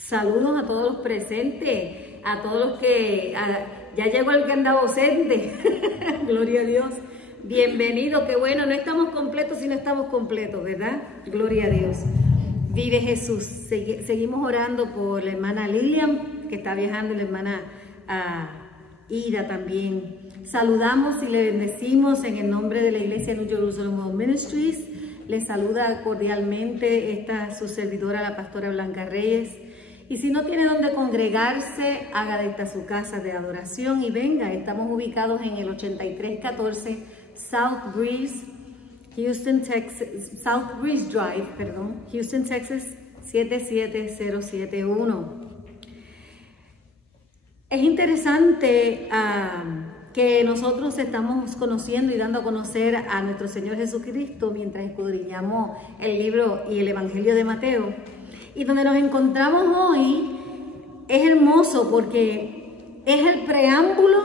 Saludos a todos los presentes, a todos los que... ya llegó el que andaba ausente. Gloria a Dios. Bienvenido, qué bueno, no estamos completos si no estamos completos, ¿verdad? Gloria a Dios. Vive Jesús. Seguimos orando por la hermana Lilian, que está viajando, la hermana Ida también. Saludamos y le bendecimos en el nombre de la Iglesia New Jerusalem World Ministries. Les saluda cordialmente su servidora, la pastora Blanca Reyes. Y si no tiene donde congregarse, haga de esta su casa de adoración y venga. Estamos ubicados en el 8314 South Breeze Drive, Houston, Texas 77071. Es interesante que nosotros estamos conociendo y dando a conocer a nuestro Señor Jesucristo mientras escudriñamos el libro y el Evangelio de Mateo. Y donde nos encontramos hoy es hermoso porque es el preámbulo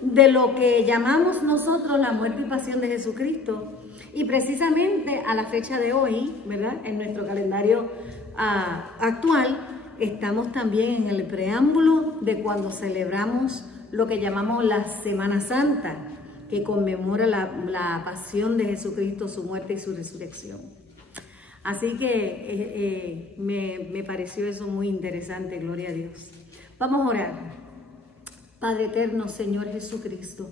de lo que llamamos nosotros la muerte y pasión de Jesucristo. Y precisamente a la fecha de hoy, ¿verdad? En nuestro calendario actual, estamos también en el preámbulo de cuando celebramos lo que llamamos la Semana Santa, que conmemora la pasión de Jesucristo, su muerte y su resurrección. Así que me pareció eso muy interesante, gloria a Dios. Vamos a orar. Padre eterno, Señor Jesucristo,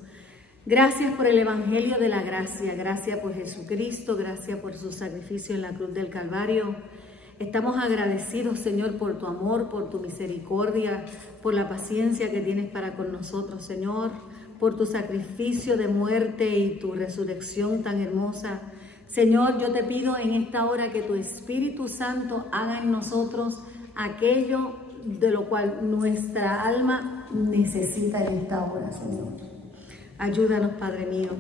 gracias por el Evangelio de la gracia, gracias por Jesucristo, gracias por su sacrificio en la cruz del Calvario. Estamos agradecidos, Señor, por tu amor, por tu misericordia, por la paciencia que tienes para con nosotros, Señor, por tu sacrificio de muerte y tu resurrección tan hermosa. Señor, yo te pido en esta hora que tu Espíritu Santo haga en nosotros aquello de lo cual nuestra alma necesita en esta hora, Señor. Ayúdanos, Padre mío,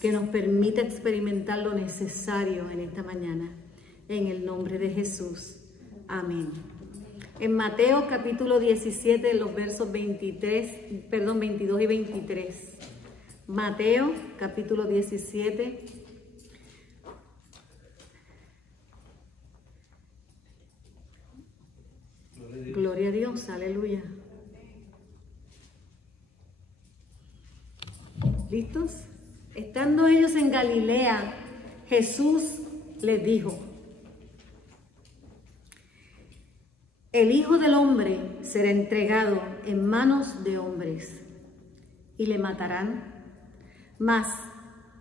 que nos permita experimentar lo necesario en esta mañana. En el nombre de Jesús. Amén. En Mateo capítulo 17, los versos 22 y 23. Mateo capítulo 17. Gloria a Dios, aleluya. ¿Listos? Estando ellos en Galilea, Jesús les dijo: el Hijo del Hombre será entregado en manos de hombres y le matarán, mas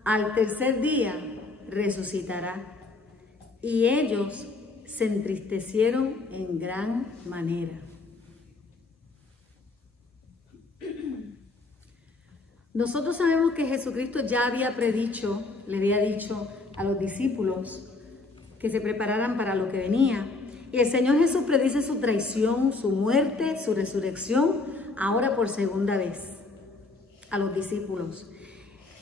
al tercer día resucitará. Y ellos se entristecieron en gran manera. Nosotros sabemos que Jesucristo ya había predicho, le había dicho a los discípulos que se prepararan para lo que venía. Y el Señor Jesús predice su traición, su muerte, su resurrección, ahora por segunda vez a los discípulos.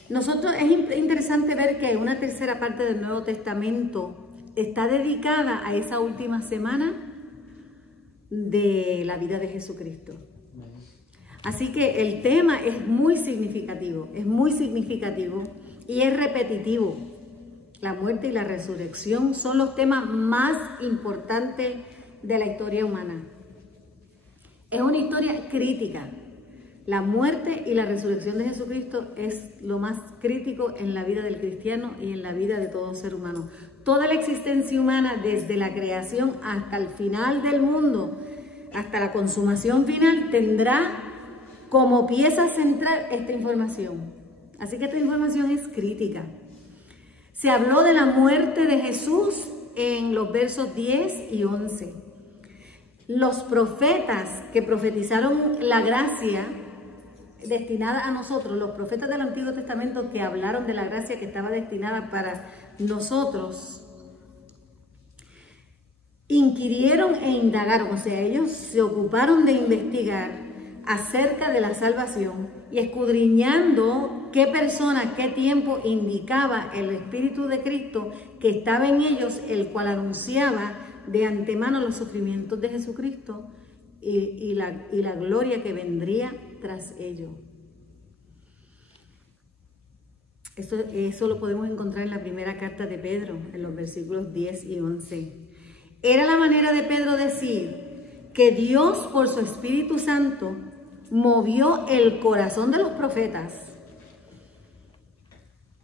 Es interesante ver que una tercera parte del Nuevo Testamento está dedicada a esa última semana de la vida de Jesucristo. Así que el tema es muy significativo y es repetitivo. La muerte y la resurrección son los temas más importantes de la historia humana. Es una historia crítica. La muerte y la resurrección de Jesucristo es lo más crítico en la vida del cristiano y en la vida de todo ser humano. Toda la existencia humana, desde la creación hasta el final del mundo, hasta la consumación final, tendrá como pieza central esta información. Así que esta información es crítica. Se habló de la muerte de Jesús en los versos 10 y 11. Los profetas que profetizaron la gracia destinada a nosotros, los profetas del Antiguo Testamento que hablaron de la gracia que estaba destinada para nosotros, inquirieron e indagaron, o sea, ellos se ocuparon de investigar acerca de la salvación y escudriñando qué persona, qué tiempo indicaba el Espíritu de Cristo que estaba en ellos, el cual anunciaba de antemano los sufrimientos de Jesucristo y la gloria que vendría tras ello. Eso lo podemos encontrar en la primera carta de Pedro, en los versículos 10 y 11. Era la manera de Pedro decir: que Dios por su Espíritu Santo movió el corazón de los profetas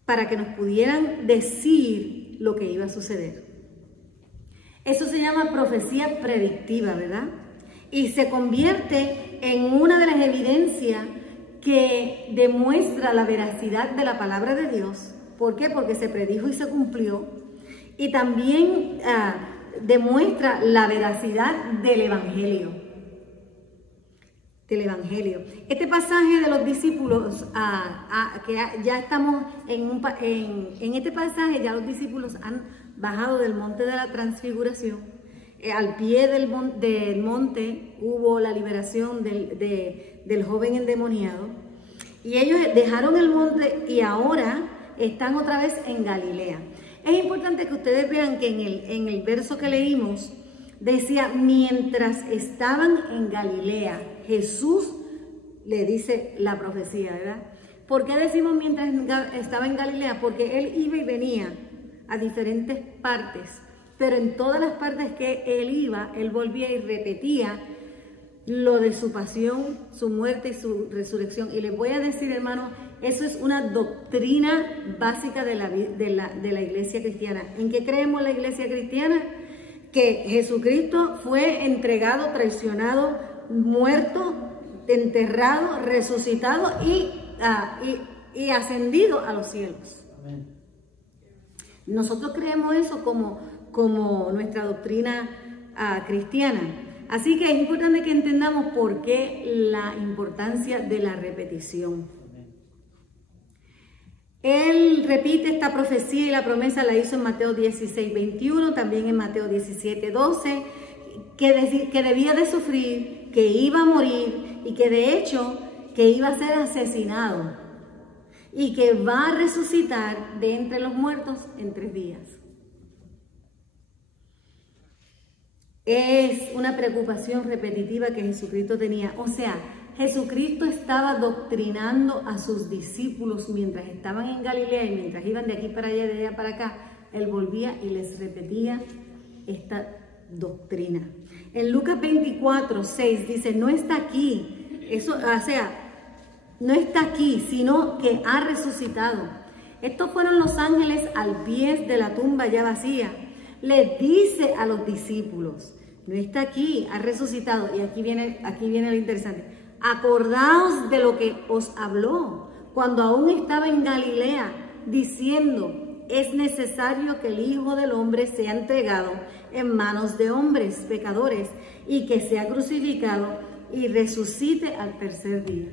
para que nos pudieran decir lo que iba a suceder. Eso se llama profecía predictiva, ¿verdad? Y se convierte en una de las evidencias que demuestra la veracidad de la palabra de Dios. ¿Por qué? Porque se predijo y se cumplió. Y también demuestra la veracidad del Evangelio. Este pasaje de los discípulos, que ya estamos en este pasaje, ya los discípulos han bajado del monte de la transfiguración. Al pie del monte hubo la liberación del joven endemoniado. Y ellos dejaron el monte y ahora están otra vez en Galilea. Es importante que ustedes vean que en el verso que leímos decía, mientras estaban en Galilea, Jesús le dice la profecía, ¿verdad? ¿Por qué decimos mientras estaba en Galilea? Porque él iba y venía a diferentes partes, pero en todas las partes que él iba, él volvía y repetía lo de su pasión, su muerte y su resurrección. Y les voy a decir, hermanos, eso es una doctrina básica de la iglesia cristiana. ¿En qué creemos la iglesia cristiana? Que Jesucristo fue entregado, traicionado, muerto, enterrado, resucitado y ascendido a los cielos. Amén. Nosotros creemos eso como nuestra doctrina cristiana. Así que es importante que entendamos por qué la importancia de la repetición. Él repite esta profecía y la promesa la hizo en Mateo 16:21, también en Mateo 17:12, que debía de sufrir, que iba a morir y que de hecho que iba a ser asesinado y que va a resucitar de entre los muertos en 3 días. Es una preocupación repetitiva que Jesucristo tenía. O sea, Jesucristo estaba doctrinando a sus discípulos mientras estaban en Galilea y mientras iban de aquí para allá, de allá para acá. Él volvía y les repetía esta doctrina. En Lucas 24:6 dice, no está aquí. Eso, o sea, no está aquí, sino que ha resucitado. Estos fueron los ángeles al pie de la tumba ya vacía. Les dice a los discípulos, no está aquí, ha resucitado. Y aquí viene lo interesante. Acordaos de lo que os habló cuando aún estaba en Galilea, diciendo, es necesario que el Hijo del Hombre sea entregado en manos de hombres pecadores y que sea crucificado y resucite al 3er día.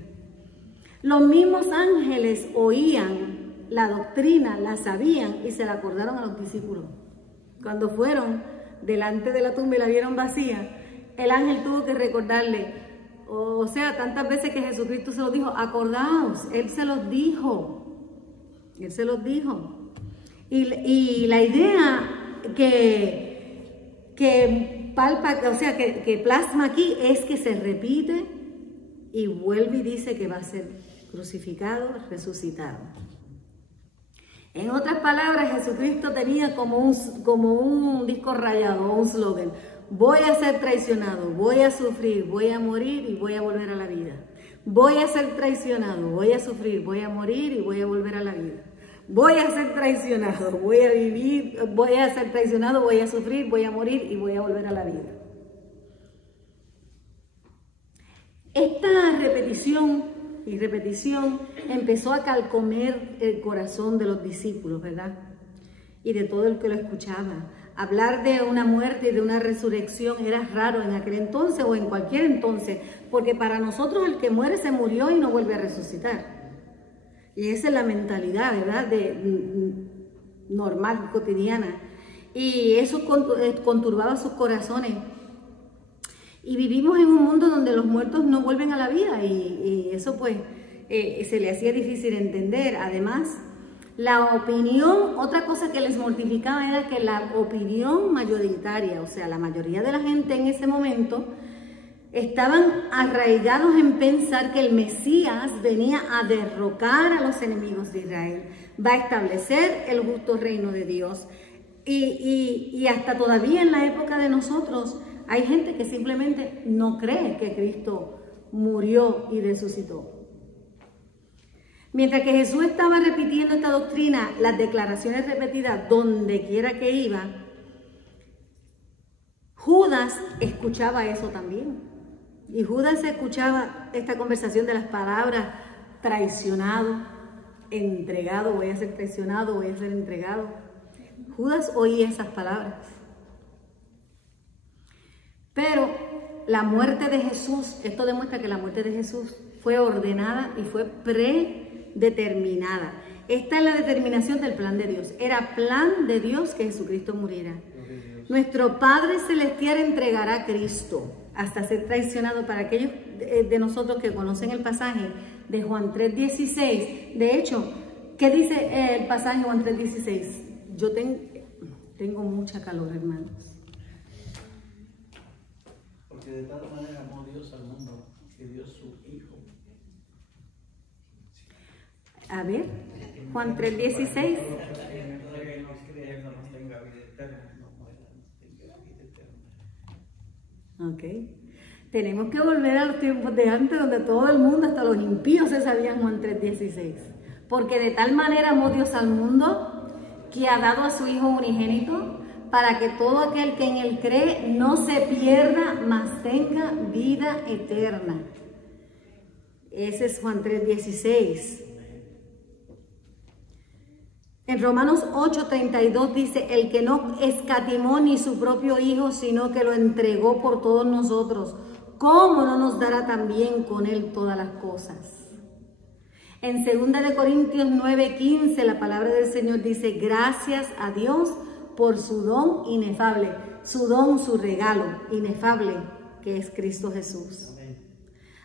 Los mismos ángeles oían la doctrina, la sabían y se la acordaron a los discípulos. Cuando fueron delante de la tumba y la vieron vacía, el ángel tuvo que recordarle, o sea, tantas veces que Jesucristo se los dijo, acordaos, Él se los dijo. Él se los dijo. Y la idea que palpa, o sea, que plasma aquí es que se repite y vuelve y dice que va a ser crucificado, resucitado. En otras palabras, Jesucristo tenía como un disco rayado, un slogan. Voy a ser traicionado, voy a sufrir, voy a morir y voy a volver a la vida. Voy a ser traicionado, voy a sufrir, voy a morir y voy a volver a la vida. Voy a ser traicionado, voy a vivir, voy a ser traicionado, voy a sufrir, voy a morir y voy a volver a la vida. Esta repetición empezó a calcomer el corazón de los discípulos, ¿verdad? Y de todo el que lo escuchaba. Hablar de una muerte y de una resurrección era raro en aquel entonces o en cualquier entonces, porque para nosotros el que muere se murió y no vuelve a resucitar. Y esa es la mentalidad, ¿verdad? Normal, cotidiana. Y eso conturbaba sus corazones. Y vivimos en un mundo donde los muertos no vuelven a la vida y eso pues se le hacía difícil entender. Además, la opinión, otra cosa que les mortificaba era que la opinión mayoritaria, o sea, la mayoría de la gente en ese momento, estaban arraigados en pensar que el Mesías venía a derrocar a los enemigos de Israel, va a establecer el justo reino de Dios. Y hasta todavía en la época de nosotros hay gente que simplemente no cree que Cristo murió y resucitó. Mientras que Jesús estaba repitiendo esta doctrina, las declaraciones repetidas donde quiera que iba, Judas escuchaba eso también. Y Judas escuchaba esta conversación de las palabras traicionado, entregado, voy a ser traicionado, voy a ser entregado. Judas oía esas palabras. Pero la muerte de Jesús, esto demuestra que la muerte de Jesús fue ordenada y fue predeterminada. Esta es la determinación del plan de Dios. Era plan de Dios que Jesucristo muriera. Nuestro Padre Celestial entregará a Cristo hasta ser traicionado. Para aquellos de nosotros que conocen el pasaje de Juan 3:16, de hecho, ¿qué dice el pasaje de Juan 3:16? Yo tengo mucha calor, hermanos. Porque de tal manera amó Dios al mundo que dio su Hijo. A ver, Juan 3:16. Ok. Tenemos que volver a los tiempos de antes, donde todo el mundo, hasta los impíos, se sabían Juan 3:16. Porque de tal manera amó Dios al mundo que ha dado a su Hijo unigénito, para que todo aquel que en él cree no se pierda, mas tenga vida eterna. Ese es Juan 3:16. En Romanos 8:32 dice, el que no escatimó ni su propio Hijo, sino que lo entregó por todos nosotros, ¿cómo no nos dará también con él todas las cosas? En 2 Corintios 9:15 la palabra del Señor dice, gracias a Dios por su don inefable, su don, su regalo inefable, que es Cristo Jesús.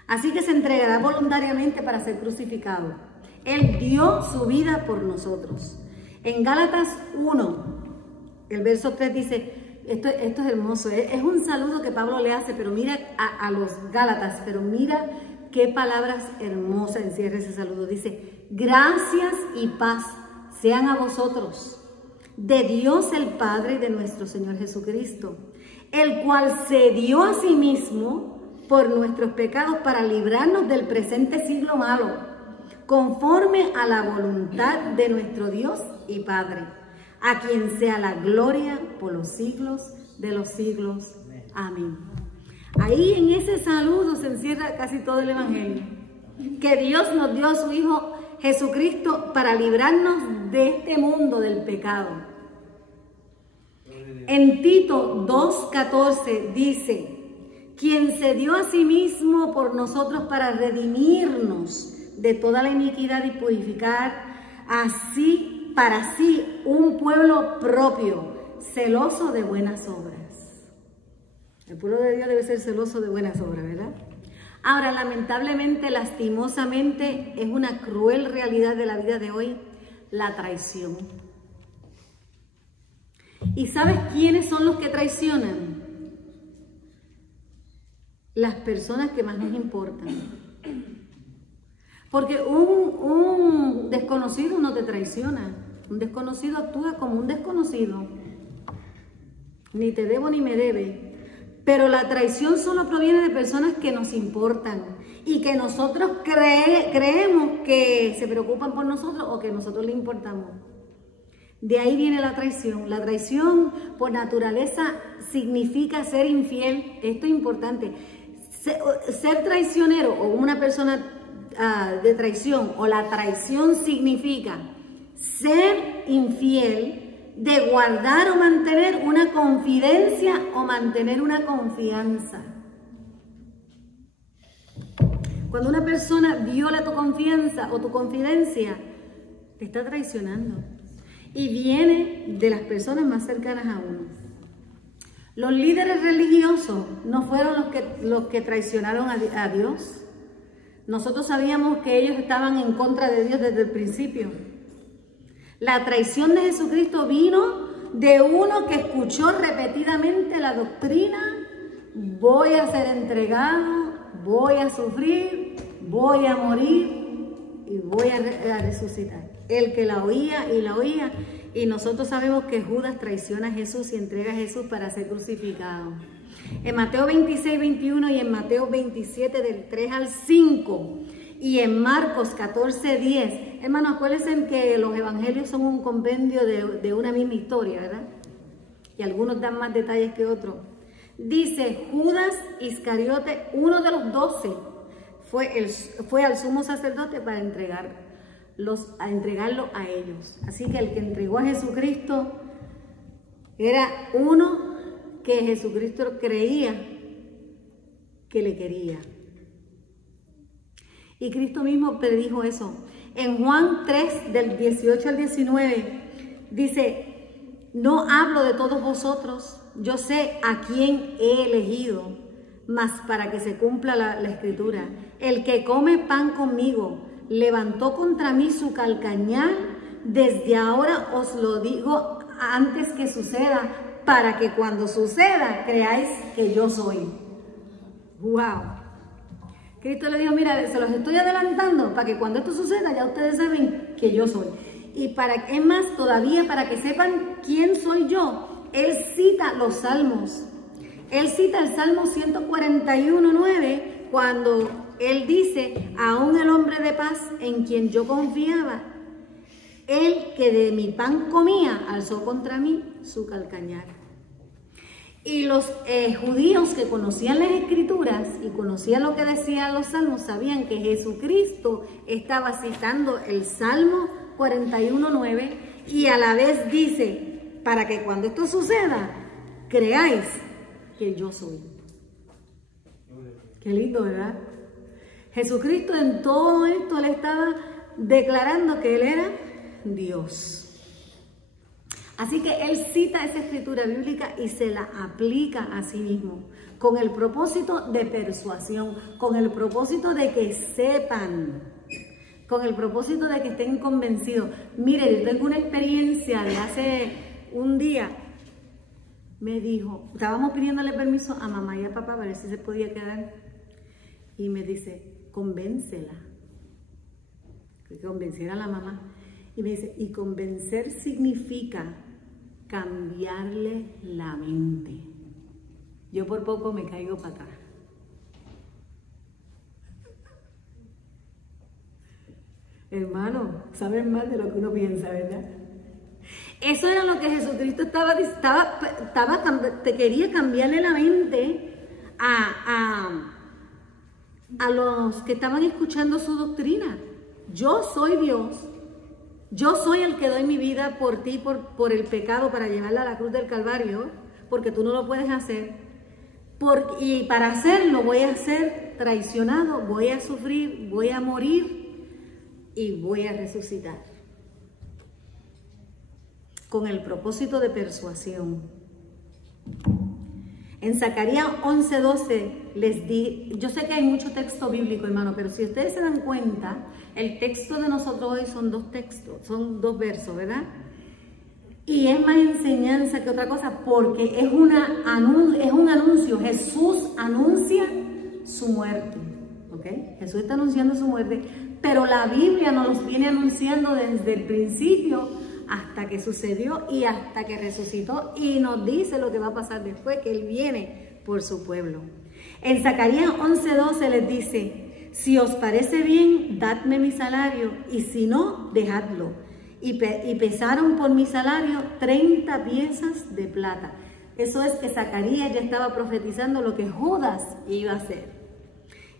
Así que se entregará voluntariamente para ser crucificado. Él dio su vida por nosotros. En Gálatas 1, el verso 3 dice, esto es hermoso, es un saludo que Pablo le hace, pero mira a los Gálatas, pero mira qué palabras hermosas encierra ese saludo. Dice, gracias y paz sean a vosotros, de Dios el Padre y de nuestro Señor Jesucristo, el cual se dio a sí mismo por nuestros pecados para librarnos del presente siglo malo, conforme a la voluntad de nuestro Dios y Padre, a quien sea la gloria por los siglos de los siglos. Amén. Ahí en ese saludo se encierra casi todo el Evangelio. Que Dios nos dio a su Hijo Jesucristo para librarnos de este mundo del pecado. En Tito 2:14 dice, quien se dio a sí mismo por nosotros para redimirnos de toda la iniquidad y purificar así para sí un pueblo propio, celoso de buenas obras. El pueblo de Dios debe ser celoso de buenas obras, ¿verdad? Ahora, lamentablemente, lastimosamente, es una cruel realidad de la vida de hoy, la traición. ¿Y sabes quiénes son los que traicionan? Las personas que más nos importan. Porque un desconocido no te traiciona. Un desconocido actúa como un desconocido. Ni te debo ni me debe. Pero la traición solo proviene de personas que nos importan y que nosotros creemos que se preocupan por nosotros o que nosotros le importamos. De ahí viene la traición. La traición por naturaleza significa ser infiel. Esto es importante. Ser traicionero o una persona de traición o la traición significa ser infiel, de guardar o mantener una confidencia o mantener una confianza. Cuando una persona viola tu confianza o tu confidencia, te está traicionando. Y viene de las personas más cercanas a uno. Los líderes religiosos no fueron los que traicionaron a Dios. Nosotros sabíamos que ellos estaban en contra de Dios desde el principio. La traición de Jesucristo vino de uno que escuchó repetidamente la doctrina: voy a ser entregado, voy a sufrir, voy a morir y voy a resucitar. El que la oía y la oía. Y nosotros sabemos que Judas traiciona a Jesús y entrega a Jesús para ser crucificado. En Mateo 26, 21 y en Mateo 27 del 3 al 5 y en Marcos 14, 10. Hermanos, acuérdense que los evangelios son un compendio de una misma historia, ¿verdad? Y algunos dan más detalles que otros. Dice, Judas Iscariote, uno de los 12, fue al sumo sacerdote para entregarlo a ellos. Así que el que entregó a Jesucristo era uno que Jesucristo creía que le quería. Y Cristo mismo predijo eso. En Juan 3, del 18 al 19, dice, no hablo de todos vosotros, yo sé a quién he elegido, mas para que se cumpla la escritura. El que come pan conmigo levantó contra mí su calcañar, desde ahora os lo digo antes que suceda, para que cuando suceda creáis que yo soy. ¡Wow! Cristo le dijo, mira, se los estoy adelantando para que cuando esto suceda ya ustedes saben que yo soy. Y es más, todavía para que sepan quién soy yo, él cita los salmos. Él cita el Salmo 141:9 cuando él dice, aún el hombre de paz en quien yo confiaba, el que de mi pan comía, alzó contra mí su calcañar. Y los judíos que conocían las escrituras y conocían lo que decían los salmos, sabían que Jesucristo estaba citando el Salmo 41:9 y a la vez dice, para que cuando esto suceda, creáis que yo soy. Qué lindo, ¿verdad? Jesucristo en todo esto le estaba declarando que Él era Dios. Así que Él cita esa escritura bíblica y se la aplica a sí mismo, con el propósito de persuasión, con el propósito de que sepan, con el propósito de que estén convencidos. Mire, yo tengo una experiencia de hace un día. Me dijo, estábamos pidiéndole permiso a mamá y a papá para ver si se podía quedar. Y me dice, convéncela. Que convenciera a la mamá. Y me dice, y convencer significa cambiarle la mente. Yo por poco me caigo para acá. Hermano, saben más de lo que uno piensa, ¿verdad? Eso era lo que Jesucristo te quería cambiarle la mente a los que estaban escuchando su doctrina. Yo soy Dios. Yo soy el que doy mi vida por ti, por el pecado, para llevarla a la cruz del Calvario, porque tú no lo puedes hacer. Y para hacerlo voy a ser traicionado, voy a sufrir, voy a morir y voy a resucitar. Con el propósito de persuasión. En Zacarías 11:12 les di, yo sé que hay mucho texto bíblico, hermano, pero si ustedes se dan cuenta, el texto de nosotros hoy son dos textos, son dos versos, ¿verdad? Y es más enseñanza que otra cosa, porque es un anuncio. Jesús anuncia su muerte, ¿ok? Jesús está anunciando su muerte, pero la Biblia nos los viene anunciando desde el principio hasta que sucedió y hasta que resucitó, y nos dice lo que va a pasar después, que Él viene por su pueblo. En Zacarías 11:12 les dice, si os parece bien, dadme mi salario, y si no, dejadlo. Y pesaron por mi salario 30 piezas de plata. Eso es que Zacarías ya estaba profetizando lo que Judas iba a hacer.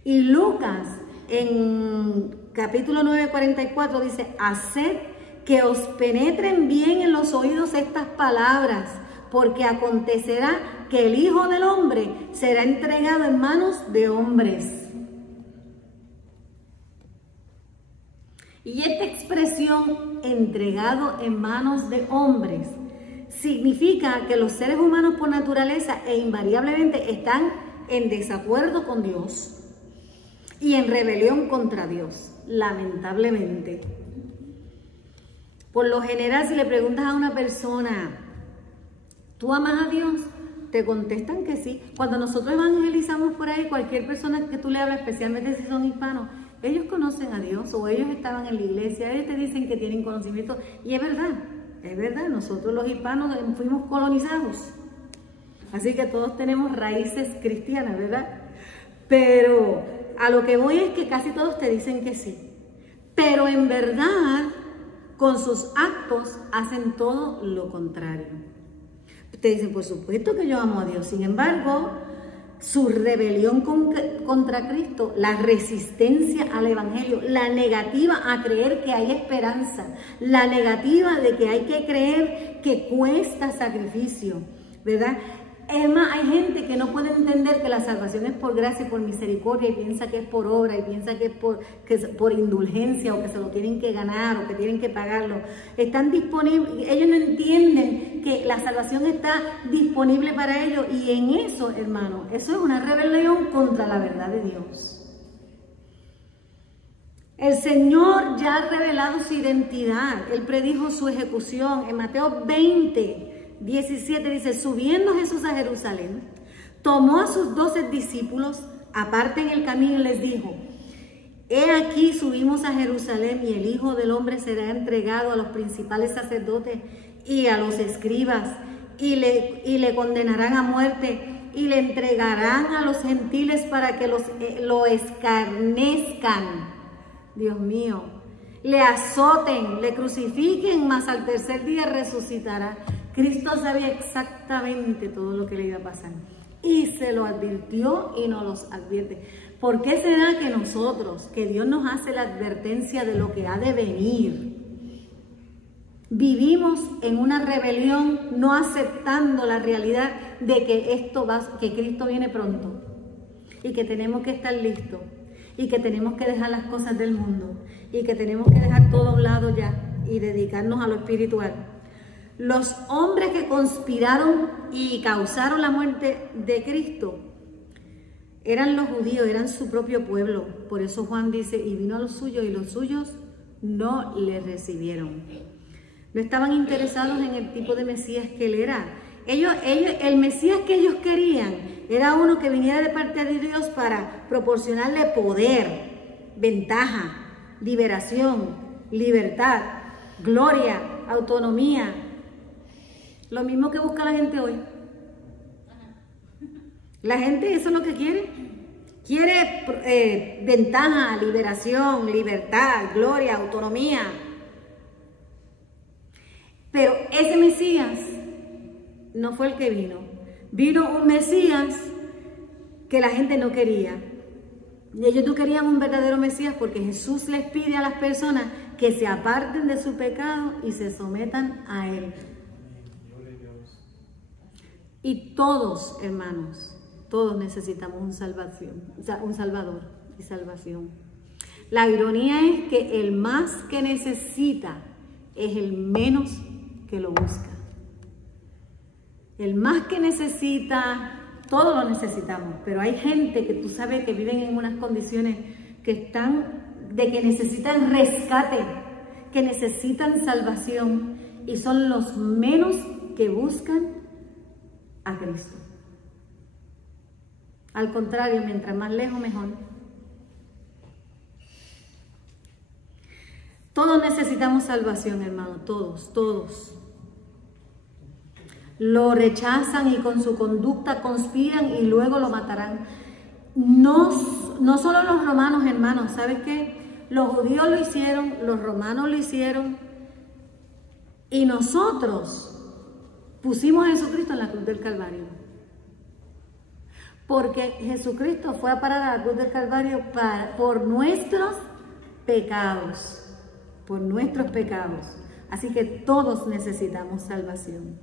Y Lucas en capítulo 9:44 dice, haced que os penetren bien en los oídos estas palabras, porque acontecerá que el Hijo del Hombre será entregado en manos de hombres. Y esta expresión, entregado en manos de hombres, significa que los seres humanos por naturaleza e invariablemente están en desacuerdo con Dios y en rebelión contra Dios, lamentablemente. Por lo general, si le preguntas a una persona, ¿tú amas a Dios? Te contestan que sí. Cuando nosotros evangelizamos por ahí, cualquier persona que tú le hablas, especialmente si son hispanos, ellos conocen a Dios o ellos estaban en la iglesia, ellos te dicen que tienen conocimiento. Y es verdad, nosotros los hispanos fuimos colonizados. Así que todos tenemos raíces cristianas, ¿verdad? Pero a lo que voy es que casi todos te dicen que sí. Pero en verdad, con sus actos, hacen todo lo contrario. Te dicen, por supuesto que yo amo a Dios. Sin embargo, su rebelión contra Cristo, la resistencia al Evangelio, la negativa a creer que hay esperanza, la negativa de que hay que creer que cuesta sacrificio, ¿verdad? Es más, hay gente que no puede entender que la salvación es por gracia y por misericordia y piensa que es por obra y piensa que es por indulgencia o que se lo tienen que ganar o que tienen que pagarlo. Están disponibles, ellos no entienden que la salvación está disponible para ellos y en eso, hermano, eso es una rebelión contra la verdad de Dios. El Señor ya ha revelado su identidad, Él predijo su ejecución. En Mateo 20:17 dice, subiendo Jesús a Jerusalén, tomó a sus 12 discípulos aparte en el camino y les dijo, he aquí subimos a Jerusalén y el Hijo del Hombre será entregado a los principales sacerdotes y a los escribas y le condenarán a muerte y le entregarán a los gentiles para que lo escarnezcan. Dios mío, le azoten, le crucifiquen, mas al tercer día resucitará. Cristo sabía exactamente todo lo que le iba a pasar y se lo advirtió y nos los advierte. ¿Por qué será que nosotros, que Dios nos hace la advertencia de lo que ha de venir, vivimos en una rebelión no aceptando la realidad de que que Cristo viene pronto y que tenemos que estar listos y que tenemos que dejar las cosas del mundo y que tenemos que dejar todo a un lado ya y dedicarnos a lo espiritual? Los hombres que conspiraron y causaron la muerte de Cristo eran los judíos, eran su propio pueblo. Por eso Juan dice, y vino a los suyos y los suyos no le recibieron. No estaban interesados en el tipo de Mesías que él era. El Mesías que ellos querían era uno que viniera de parte de Dios para proporcionarle poder, ventaja, liberación, libertad, gloria, autonomía. Lo mismo que busca la gente hoy. La gente eso es lo que quiere. Quiere ventaja, liberación, libertad, gloria, autonomía. Pero ese Mesías no fue el que vino. Vino un Mesías que la gente no quería. Y ellos no querían un verdadero Mesías porque Jesús les pide a las personas que se aparten de su pecado y se sometan a Él. Y todos, hermanos, todos necesitamos un Salvador y salvación. La ironía es que el más que necesita es el menos que lo busca. El más que necesita, todos lo necesitamos, pero hay gente que tú sabes que viven en unas condiciones que necesitan rescate, que necesitan salvación y son los menos que buscan a Cristo. Al contrario, mientras más lejos, mejor. Todos necesitamos salvación, hermano, todos. Lo rechazan y con su conducta conspiran y luego lo matarán. No solo los romanos, hermanos, ¿sabes qué? Los judíos lo hicieron, los romanos lo hicieron y nosotros pusimos a Jesucristo en la cruz del Calvario. Porque Jesucristo fue a parar a la cruz del Calvario por nuestros pecados. Por nuestros pecados. Así que todos necesitamos salvación.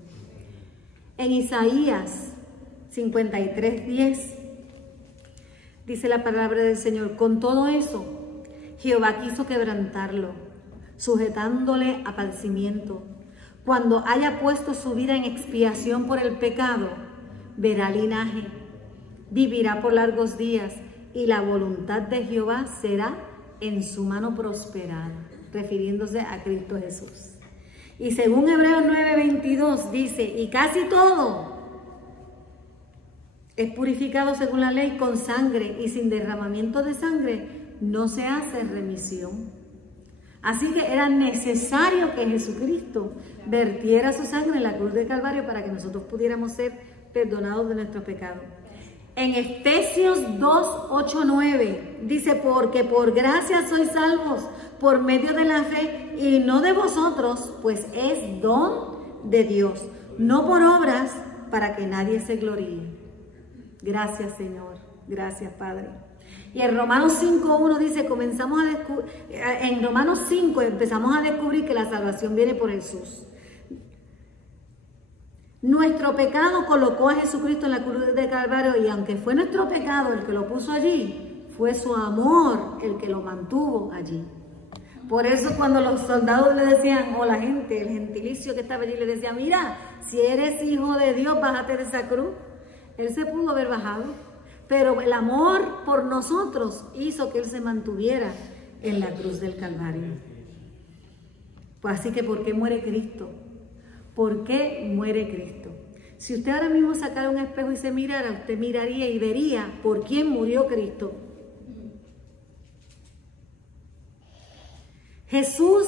En Isaías 53:10 dice la palabra del Señor, con todo eso, Jehová quiso quebrantarlo, sujetándole a padecimiento. Cuando haya puesto su vida en expiación por el pecado, verá linaje, vivirá por largos días y la voluntad de Jehová será en su mano prosperada, refiriéndose a Cristo Jesús. Y según Hebreos 9:22 dice, y casi todo es purificado según la ley con sangre y sin derramamiento de sangre no se hace remisión. Así que era necesario que Jesucristo vertiera su sangre en la cruz del Calvario para que nosotros pudiéramos ser perdonados de nuestros pecados. En Efesios 2, 8, 9 dice, porque por gracia sois salvos por medio de la fe, y no de vosotros, pues es don de Dios, no por obras, para que nadie se gloríe. Gracias, Señor. Gracias, Padre. Y en Romanos 5:1 dice, en Romanos 5 empezamos a descubrir que la salvación viene por Jesús. Nuestro pecado colocó a Jesucristo en la cruz de Calvario, y aunque fue nuestro pecado el que lo puso allí, fue su amor el que lo mantuvo allí. Por eso cuando los soldados le decían, o la gente, el gentilicio que estaba allí le decía, mira, si eres hijo de Dios, bájate de esa cruz. Él se pudo haber bajado, pero el amor por nosotros hizo que Él se mantuviera en la cruz del Calvario. Pues así que, ¿por qué muere Cristo? ¿Por qué muere Cristo? Si usted ahora mismo sacara un espejo y se mirara, usted miraría y vería por quién murió Cristo. Jesús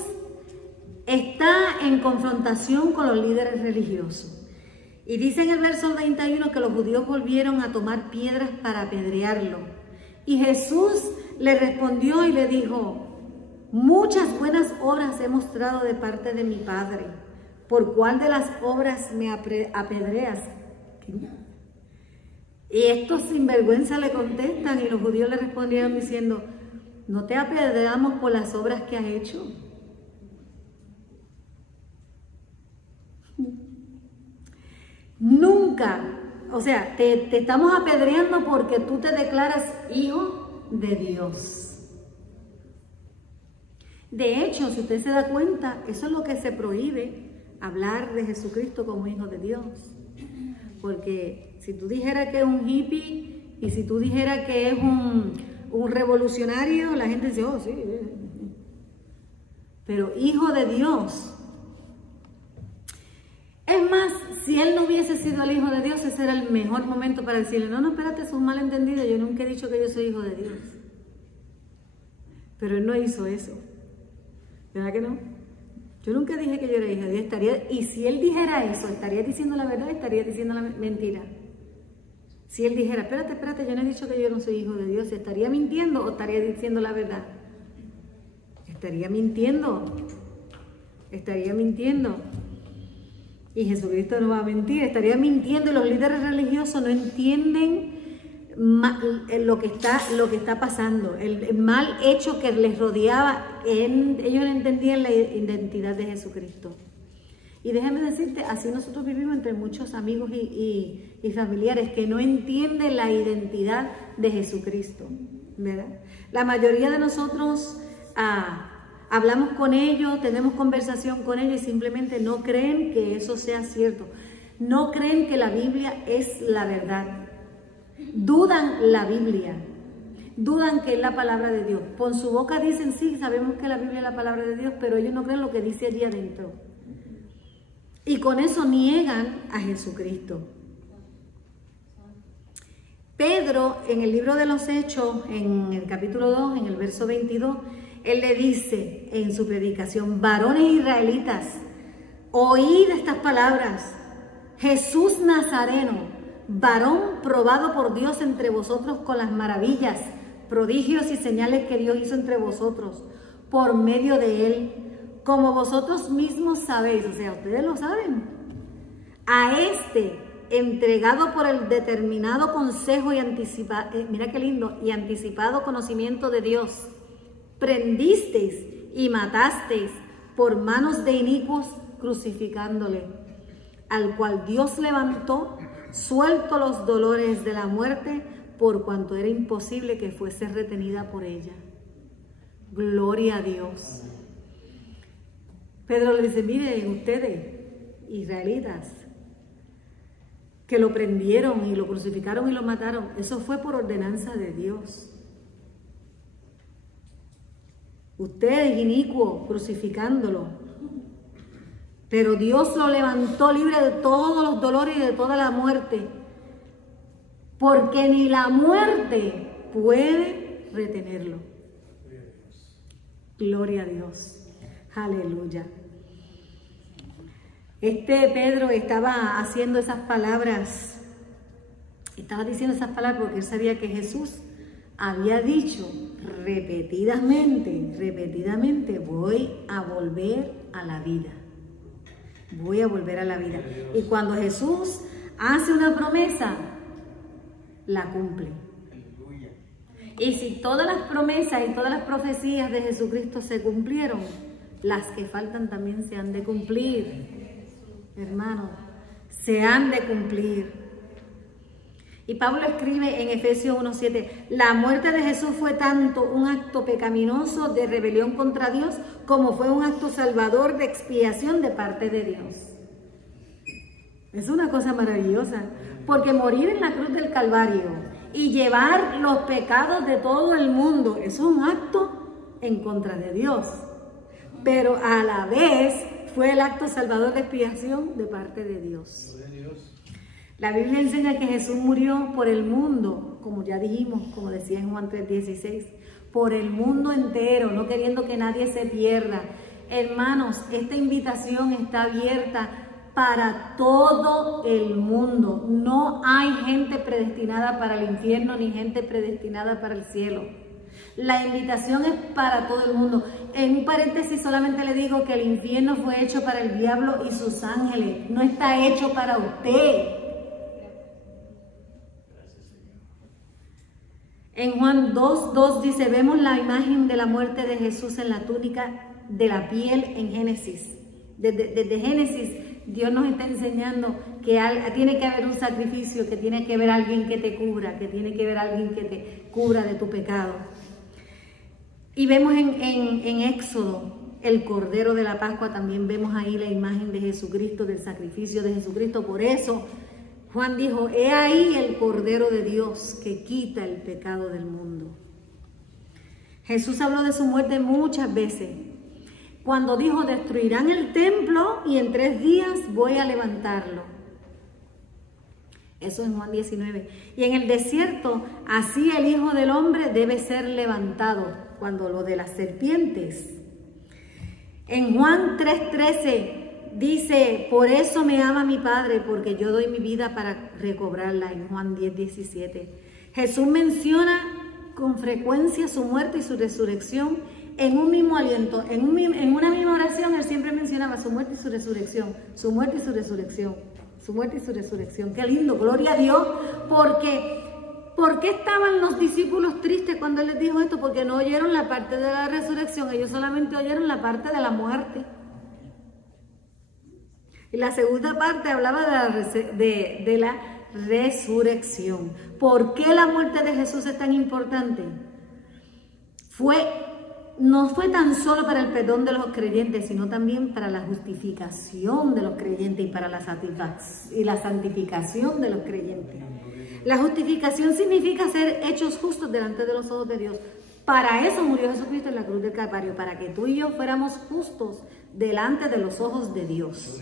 está en confrontación con los líderes religiosos. Y dice en el verso 31 que los judíos volvieron a tomar piedras para apedrearlo. Y Jesús le respondió y le dijo, muchas buenas obras he mostrado de parte de mi Padre. ¿Por cuál de las obras me apedreas? Y estos sinvergüenza le contestan, y los judíos le respondieron diciendo, no te apedreamos por las obras que has hecho. Nunca, o sea, te estamos apedreando porque tú te declaras hijo de Dios. De hecho, si usted se da cuenta, eso es lo que se prohíbe, hablar de Jesucristo como hijo de Dios. Porque si tú dijeras que es un hippie, y si tú dijeras que es un revolucionario, la gente dice, oh, sí. Pero hijo de Dios. Es más, si él no hubiese sido el hijo de Dios, ese era el mejor momento para decirle, no, espérate, es un malentendido, yo nunca he dicho que yo soy hijo de Dios. Pero él no hizo eso. ¿Verdad que no? Yo nunca dije que yo era hija de Dios. Y si él dijera eso, ¿estaría diciendo la verdad o estaría diciendo la mentira? Si él dijera, espérate, yo no he dicho que yo no soy hijo de Dios, ¿estaría mintiendo o estaría diciendo la verdad? Estaría mintiendo. Estaría mintiendo. Y Jesucristo no va a mentir, estaría mintiendo, y los líderes religiosos no entienden lo que está pasando, el mal hecho que les rodeaba. Ellos no entendían la identidad de Jesucristo. Y déjame decirte, así nosotros vivimos entre muchos amigos y familiares que no entienden la identidad de Jesucristo, ¿verdad? La mayoría de nosotros hablamos con ellos, tenemos conversación con ellos y simplemente no creen que eso sea cierto. No creen que la Biblia es la verdad. Dudan la Biblia. Dudan que es la palabra de Dios. Con su boca dicen, sí, sabemos que la Biblia es la palabra de Dios, pero ellos no creen lo que dice allí adentro. Y con eso niegan a Jesucristo. Pedro, en el libro de los Hechos, en el capítulo 2, en el verso 22, él le dice en su predicación, varones israelitas, oíd estas palabras, Jesús Nazareno, varón probado por Dios entre vosotros con las maravillas, prodigios y señales que Dios hizo entre vosotros, por medio de él, como vosotros mismos sabéis, o sea, ustedes lo saben, a este entregado por el determinado consejo y mira qué lindo, y anticipado conocimiento de Dios, prendisteis y matasteis por manos de inicuos crucificándole, al cual Dios levantó, suelto los dolores de la muerte, por cuanto era imposible que fuese retenida por ella. Gloria a Dios. Pedro le dice, miren ustedes, israelitas, que lo prendieron y lo crucificaron y lo mataron, eso fue por ordenanza de Dios. Ustedes, inicuos, crucificándolo. Pero Dios lo levantó libre de todos los dolores y de toda la muerte. Porque ni la muerte puede retenerlo. Gloria a Dios. Aleluya. Pedro estaba haciendo esas palabras Estaba diciendo esas palabras porque él sabía que Jesús había dicho repetidamente, voy a volver a la vida. Voy a volver a la vida. Y cuando Jesús hace una promesa, la cumple. Y si todas las promesas y todas las profecías de Jesucristo se cumplieron, las que faltan también se han de cumplir. Hermanos, se han de cumplir. Y Pablo escribe en Efesios 1:7, la muerte de Jesús fue tanto un acto pecaminoso de rebelión contra Dios, como fue un acto salvador de expiación de parte de Dios. Es una cosa maravillosa, porque morir en la cruz del Calvario y llevar los pecados de todo el mundo es un acto en contra de Dios, pero a la vez fue el acto salvador de expiación de parte de Dios. La Biblia enseña que Jesús murió por el mundo, como ya dijimos, como decía en Juan 3:16, por el mundo entero, no queriendo que nadie se pierda. Hermanos, esta invitación está abierta para todo el mundo. No hay gente predestinada para el infierno ni gente predestinada para el cielo. La invitación es para todo el mundo. En un paréntesis solamente le digo que el infierno fue hecho para el diablo y sus ángeles, no está hecho para usted. En Juan 2:2 dice, vemos la imagen de la muerte de Jesús en la túnica de la piel en Génesis. Desde Génesis, Dios nos está enseñando que tiene que haber un sacrificio, que tiene que haber alguien que te cubra, que tiene que haber alguien que te cubra de tu pecado. Y vemos en Éxodo el Cordero de la Pascua, también vemos ahí la imagen de Jesucristo, del sacrificio de Jesucristo. Por eso Juan dijo, he ahí el Cordero de Dios que quita el pecado del mundo. Jesús habló de su muerte muchas veces. Cuando dijo, destruirán el templo y en 3 días voy a levantarlo. Eso en Juan 19. Y en el desierto, así el Hijo del Hombre debe ser levantado. Cuando lo de las serpientes. En Juan 3:13 dice, por eso me ama mi Padre, porque yo doy mi vida para recobrarla. En Juan 10:17. Jesús menciona con frecuencia su muerte y su resurrección en un mismo aliento. En una misma oración, él siempre mencionaba su muerte y su resurrección. Su muerte y su resurrección. Su muerte y su resurrección. Qué lindo, gloria a Dios. ¿Por qué estaban los discípulos tristes cuando él les dijo esto? Porque no oyeron la parte de la resurrección. Ellos solamente oyeron la parte de la muerte. Y la segunda parte hablaba de la resurrección. ¿Por qué la muerte de Jesús es tan importante? No fue tan solo para el perdón de los creyentes, sino también para la justificación de los creyentes y para la santificación de los creyentes. La justificación significa ser hechos justos delante de los ojos de Dios. Para eso murió Jesucristo en la cruz del Calvario, para que tú y yo fuéramos justos delante de los ojos de Dios.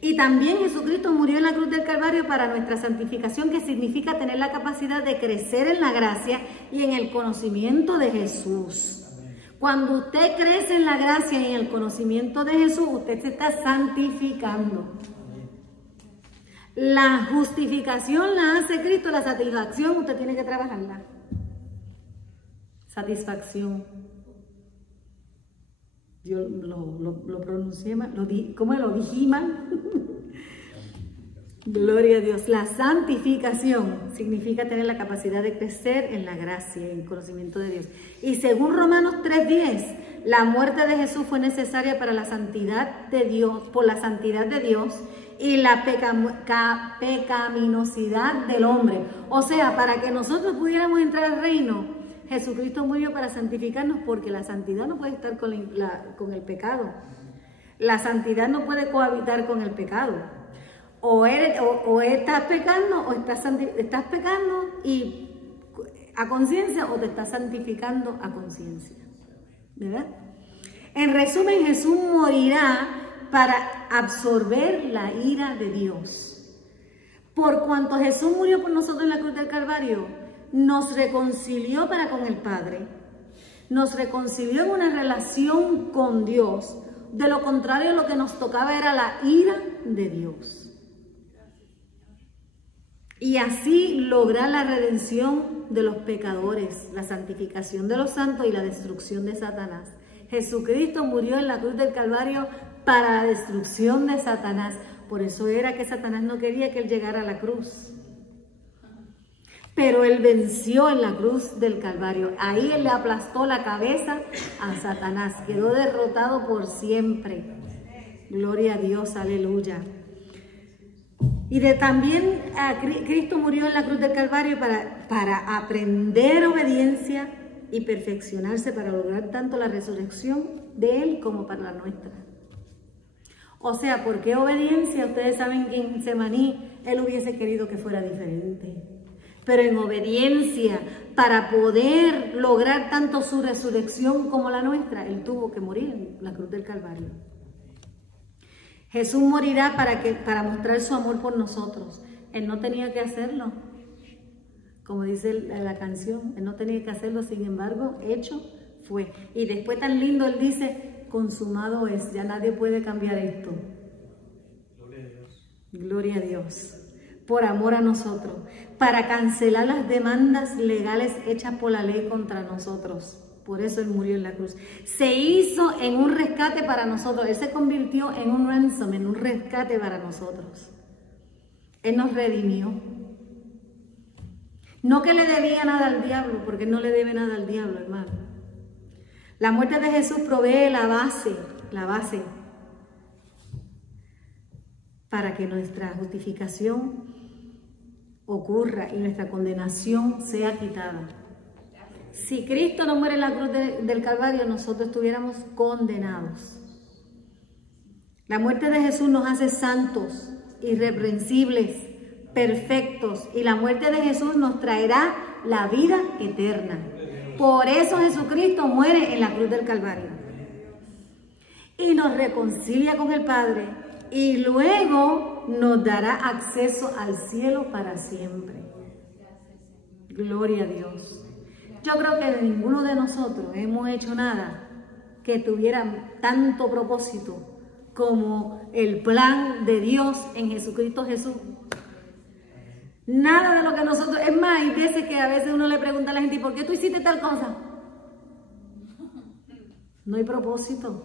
Y también Jesucristo murió en la cruz del Calvario para nuestra santificación, que significa tener la capacidad de crecer en la gracia y en el conocimiento de Jesús. Cuando usted crece en la gracia y en el conocimiento de Jesús, usted se está santificando. La justificación la hace Cristo, la satisfacción usted tiene que trabajarla. Satisfacción. Yo lo pronuncié mal, ¿cómo lo dije mal? Gloria a Dios. La santificación significa tener la capacidad de crecer en la gracia y en el conocimiento de Dios. Y según Romanos 3:10, la muerte de Jesús fue necesaria para la santidad de Dios, por la santidad de Dios y la pecaminosidad del hombre. O sea, para que nosotros pudiéramos entrar al reino, Jesucristo murió para santificarnos, porque la santidad no puede estar con el pecado. La santidad no puede cohabitar con el pecado. O estás pecando, o estás pecando y a conciencia, o te estás santificando a conciencia. ¿Verdad? En resumen, Jesús morirá para absorber la ira de Dios. Por cuanto Jesús murió por nosotros en la cruz del Calvario, nos reconcilió para con el Padre, nos reconcilió en una relación con Dios. De lo contrario, lo que nos tocaba era la ira de Dios. y así lograr la redención de los pecadores, la santificación de los santos y la destrucción de Satanás. Jesucristo murió en la cruz del Calvario para la destrucción de Satanás. Por eso era que Satanás no quería que él llegara a la cruz. Pero él venció en la cruz del Calvario. Ahí él le aplastó la cabeza a Satanás. Quedó derrotado por siempre. Gloria a Dios, aleluya. Y también Cristo murió en la cruz del Calvario para aprender obediencia y perfeccionarse para lograr tanto la resurrección de él como para la nuestra. O sea, ¿por qué obediencia? Ustedes saben que en Getsemaní él hubiese querido que fuera diferente. Pero en obediencia, para poder lograr tanto su resurrección como la nuestra, él tuvo que morir en la cruz del Calvario. Jesús morirá para mostrar su amor por nosotros. Él no tenía que hacerlo. Como dice la canción, él no tenía que hacerlo, sin embargo, hecho fue. Y después tan lindo él dice, consumado es, ya nadie puede cambiar esto. Gloria a Dios. Gloria a Dios. Por amor a nosotros, para cancelar las demandas legales hechas por la ley contra nosotros. Por eso él murió en la cruz. Se hizo en un rescate para nosotros. Él se convirtió en un ransom, en un rescate para nosotros. Él nos redimió. No que le debía nada al diablo, porque él no le debe nada al diablo, hermano. La muerte de Jesús provee la base para que nuestra justificación ocurra y nuestra condenación sea quitada. Si Cristo no muere en la cruz del Calvario, nosotros estuviéramos condenados. La muerte de Jesús nos hace santos, irreprensibles, perfectos, y la muerte de Jesús nos traerá la vida eterna. Por eso Jesucristo muere en la cruz del Calvario. Y nos reconcilia con el Padre, y luego nos dará acceso al cielo para siempre. Gloria a Dios. Yo creo que ninguno de nosotros hemos hecho nada que tuviera tanto propósito como el plan de Dios en Jesucristo Jesús. Nada de lo que nosotros... Es más, hay veces que a veces uno le pregunta a la gente, ¿por qué tú hiciste tal cosa? No hay propósito.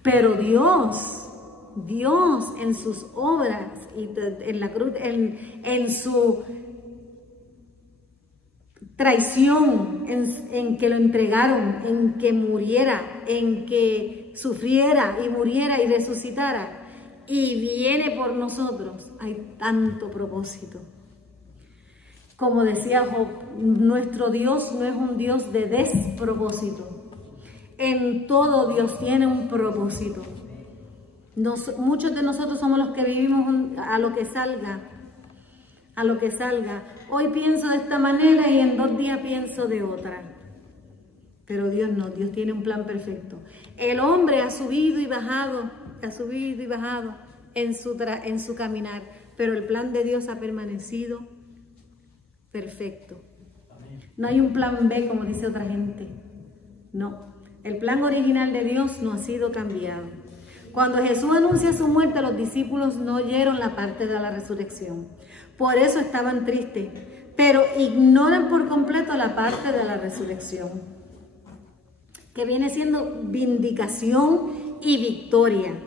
Pero Dios en sus obras y en la cruz, en su traición, en que lo entregaron, en que muriera, en que sufriera y muriera y resucitara, y viene por nosotros, hay tanto propósito. Como decía Job, nuestro Dios no es un Dios de despropósito. En todo Dios tiene un propósito. Muchos de nosotros somos los que vivimos a lo que salga. A lo que salga. Hoy pienso de esta manera y en 2 días pienso de otra. Pero Dios no, Dios tiene un plan perfecto. El hombre ha subido y bajado en su caminar, pero el plan de Dios ha permanecido perfecto. No hay un plan B, como dice otra gente. No, el plan original de Dios no ha sido cambiado. Cuando Jesús anuncia su muerte, los discípulos no oyeron la parte de la resurrección. Por eso estaban tristes, pero ignoran por completo la parte de la resurrección, que viene siendo vindicación y victoria.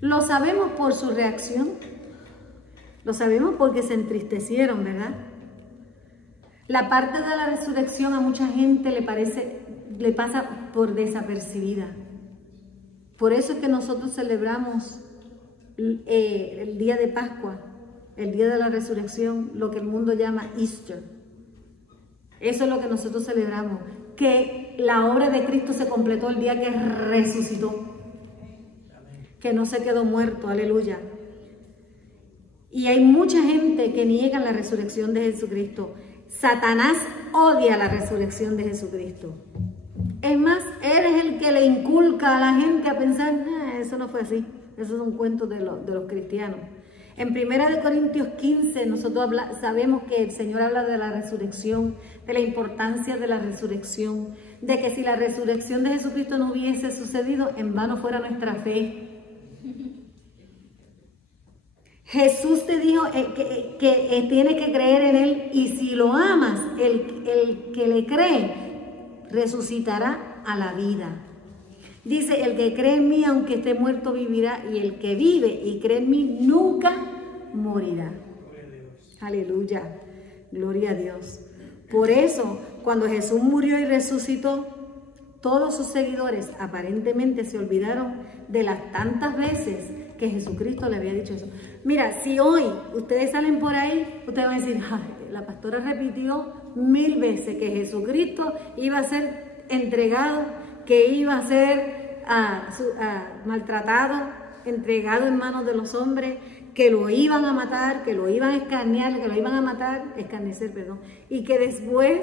Lo sabemos por su reacción. Lo sabemos porque se entristecieron, ¿verdad? La parte de la resurrección a mucha gente le pasa por desapercibida. Por eso es que nosotros celebramos el día de Pascua, el día de la resurrección, lo que el mundo llama Easter. Eso es lo que nosotros celebramos, que la obra de Cristo se completó el día que resucitó, que no se quedó muerto, aleluya. Y hay mucha gente que niega la resurrección de Jesucristo. Satanás odia la resurrección de Jesucristo. Es más, eres el que le inculca a la gente a pensar, eso no fue así, eso es un cuento de los cristianos. En 1 Corintios 15 nosotros sabemos que el Señor habla de la resurrección, de la importancia de la resurrección, de que si la resurrección de Jesucristo no hubiese sucedido, en vano fuera nuestra fe. Jesús te dijo que tienes que creer en Él, y si lo amas, el que le cree resucitará a la vida. Dice, el que cree en mí, aunque esté muerto, vivirá, y el que vive y cree en mí nunca morirá. Aleluya, gloria a Dios. Por eso, cuando Jesús murió y resucitó, todos sus seguidores aparentemente se olvidaron de las tantas veces que Jesucristo le había dicho eso. Mira, si hoy ustedes salen por ahí, ustedes van a decir, la pastora repitió 1000 veces que Jesucristo iba a ser entregado, que iba a ser maltratado, entregado en manos de los hombres, que lo iban a matar, que lo iban a escarnear, que lo iban a matar, escarnecer, perdón, y que después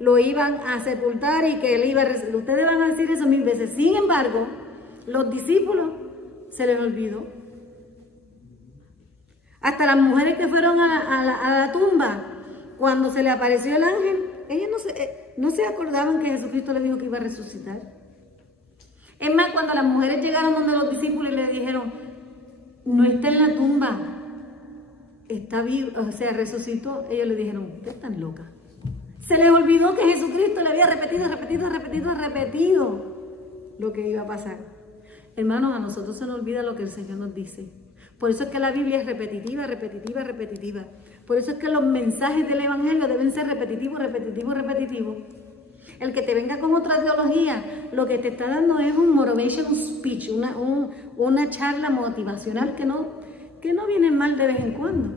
lo iban a sepultar y que él iba a resucitar. Ustedes van a decir eso 1000 veces. Sin embargo, los discípulos se les olvidó. Hasta las mujeres que fueron a la tumba, cuando se le apareció el ángel, ellas no se acordaban que Jesucristo les dijo que iba a resucitar. Es más, cuando las mujeres llegaron donde los discípulos y le dijeron, no está en la tumba, está vivo, o sea, resucitó, ellos le dijeron, ustedes están locas. Se les olvidó que Jesucristo le había repetido lo que iba a pasar. Hermanos, a nosotros se nos olvida lo que el Señor nos dice. Por eso es que la Biblia es repetitiva. Por eso es que los mensajes del Evangelio deben ser repetitivos. El que te venga con otra teología, lo que te está dando es un motivation speech, una charla motivacional que no viene mal de vez en cuando.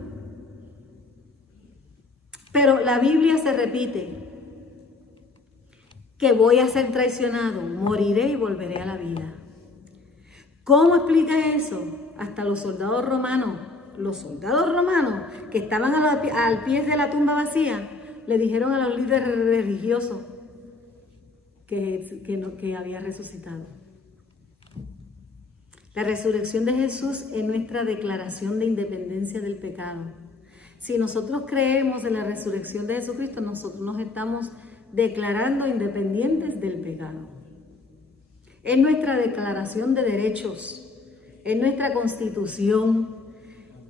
Pero la Biblia se repite, que voy a ser traicionado, moriré y volveré a la vida. ¿Cómo explica eso? Hasta los soldados romanos que estaban al pie de la tumba vacía, le dijeron a los líderes religiosos que había resucitado. La resurrección de Jesús es nuestra declaración de independencia del pecado. Si nosotros creemos en la resurrección de Jesucristo, nosotros nos estamos declarando independientes del pecado. Es nuestra declaración de derechos, es nuestra constitución.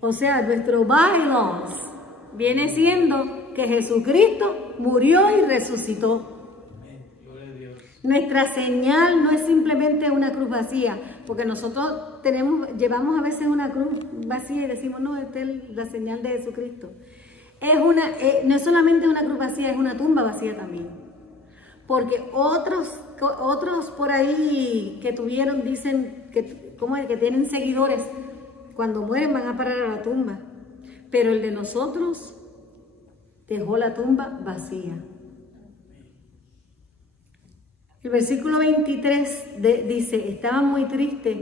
O sea, nuestro bylaws viene siendo que Jesucristo murió y resucitó. Nuestra señal no es simplemente una cruz vacía, porque nosotros llevamos a veces una cruz vacía y decimos, no, esta es la señal de Jesucristo. No es solamente una cruz vacía, es una tumba vacía también. Porque otros por ahí que tuvieron, dicen que tienen seguidores, cuando mueren van a parar a la tumba. Pero el de nosotros dejó la tumba vacía. El versículo 23 dice, estaban muy tristes,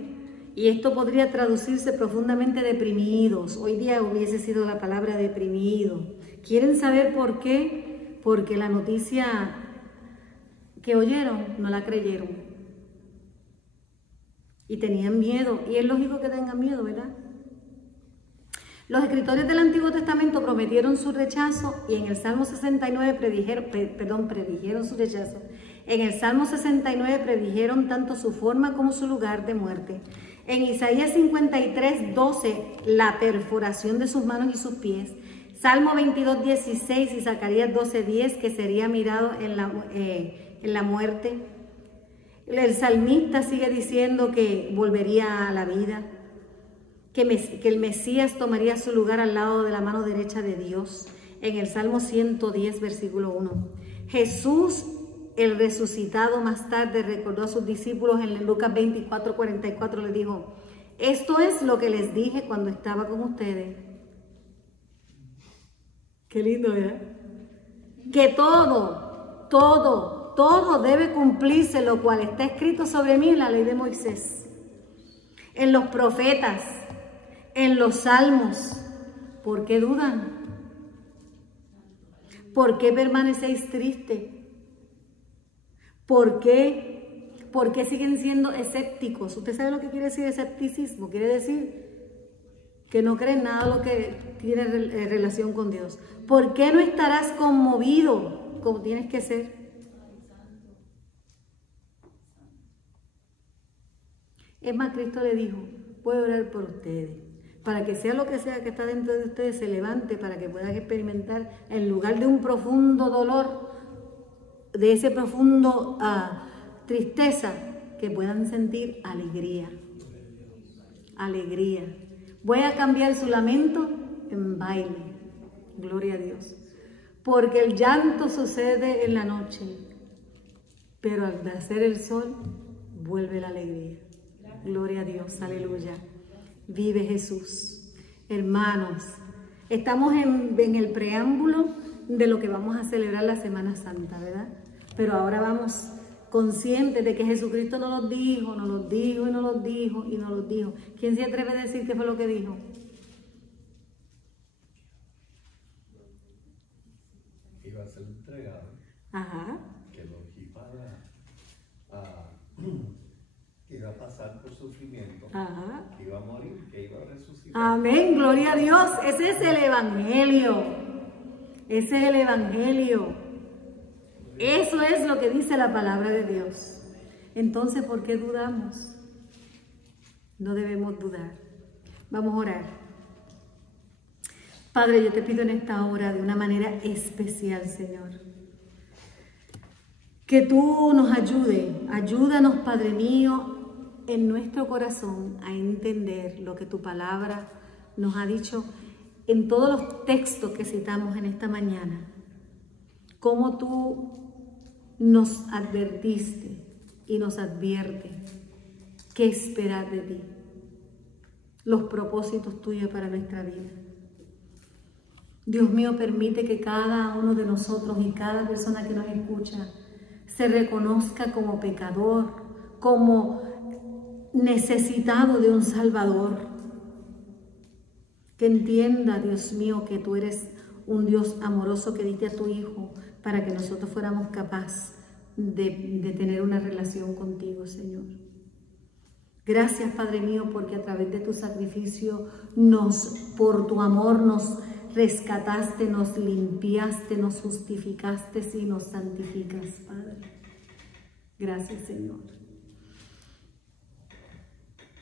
y esto podría traducirse profundamente deprimidos. Hoy día hubiese sido la palabra deprimido. ¿Quieren saber por qué? Porque la noticia que oyeron no la creyeron. Y tenían miedo, y es lógico que tengan miedo, ¿verdad? Los escritores del Antiguo Testamento prometieron su rechazo y en el Salmo 69 predijeron su rechazo. En el Salmo 69 predijeron tanto su forma como su lugar de muerte. En Isaías 53, 12, la perforación de sus manos y sus pies. Salmo 22, 16 y Zacarías 12, 10, que sería mirado en la muerte. El salmista sigue diciendo que volvería a la vida, que el Mesías tomaría su lugar al lado de la mano derecha de Dios. En el Salmo 110, versículo 1. Jesús, el resucitado, más tarde recordó a sus discípulos en Lucas 24, 44, le dijo, esto es lo que les dije cuando estaba con ustedes. Qué lindo, ¿verdad? Que todo debe cumplirse, lo cual está escrito sobre mí en la ley de Moisés, en los profetas, en los salmos. ¿Por qué dudan? ¿Por qué permanecéis tristes? ¿Por qué siguen siendo escépticos? ¿Usted sabe lo que quiere decir escepticismo? Quiere decir que no creen nada de lo que tiene relación con Dios. ¿Por qué no estarás conmovido como tienes que ser? Es más, Cristo le dijo, voy a orar por ustedes. para que sea lo que sea que está dentro de ustedes se levante, para que puedan experimentar, en lugar de un profundo dolor, de ese profundo tristeza, que puedan sentir alegría. Alegría. Voy a cambiar su lamento en baile. Gloria a Dios. Porque el llanto sucede en la noche, pero al nacer el sol vuelve la alegría. Gloria a Dios, aleluya. Vive Jesús. Hermanos, estamos en el preámbulo de lo que vamos a celebrar la Semana Santa, ¿verdad? Pero ahora vamos conscientes de que Jesucristo nos lo dijo, nos lo dijo y nos lo dijo y nos lo dijo. ¿Quién se atreve a decir qué fue lo que dijo? Iba a ser entregado. Ajá. Que los iba que iba a pasar por sufrimiento. Ajá. Que iba a morir, que iba a resucitar. Amén, gloria a Dios. Ese es el Evangelio. Ese es el Evangelio. Eso es lo que dice la palabra de Dios. Entonces, ¿por qué dudamos? No debemos dudar. Vamos a orar. Padre, yo te pido en esta hora de una manera especial, Señor, que tú nos ayúdanos, Padre mío, en nuestro corazón a entender lo que tu palabra nos ha dicho en todos los textos que citamos en esta mañana, cómo tú nos advertiste y nos advierte qué esperar de ti, los propósitos tuyos para nuestra vida. Dios mío, permite que cada uno de nosotros y cada persona que nos escucha se reconozca como pecador, como necesitado de un Salvador. Que entienda, Dios mío, que tú eres un Dios amoroso que diste a tu Hijo para que nosotros fuéramos capaces de tener una relación contigo, Señor. Gracias, Padre mío, porque a través de tu sacrificio por tu amor nos rescataste, nos limpiaste, nos justificaste y nos santificas, Padre. Gracias, Señor.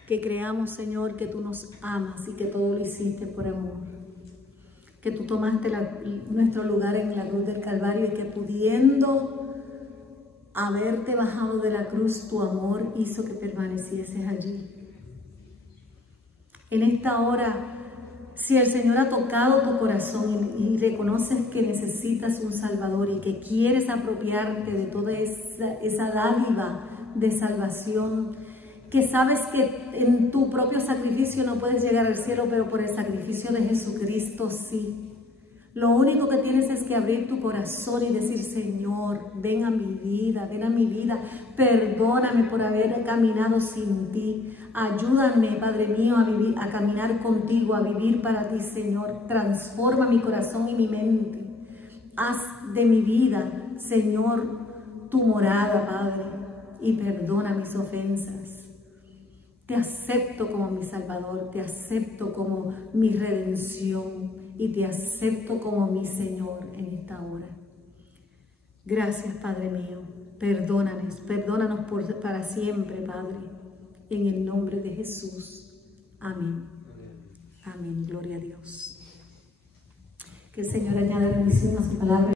Que creamos, Señor, que tú nos amas y que todo lo hiciste por amor. Que tú tomaste nuestro lugar en la cruz del Calvario y que pudiendo haberte bajado de la cruz, tu amor hizo que permanecieses allí. En esta hora, si el Señor ha tocado tu corazón y reconoces que necesitas un Salvador y que quieres apropiarte de toda esa dádiva de salvación, que sabes que en tu propio sacrificio no puedes llegar al cielo, pero por el sacrificio de Jesucristo sí. Lo único que tienes es que abrir tu corazón y decir: Señor, ven a mi vida, perdóname por haber caminado sin ti. Ayúdame, Padre mío, a caminar contigo, a vivir para ti, Señor. Transforma mi corazón y mi mente. Haz de mi vida, Señor, tu morada, Padre, y perdona mis ofensas. Te acepto como mi Salvador, te acepto como mi redención y te acepto como mi Señor en esta hora. Gracias, Padre mío. Perdónanos para siempre, Padre, en el nombre de Jesús. Amén. Amén. Gloria a Dios. Que el Señor añada bendición a su palabra.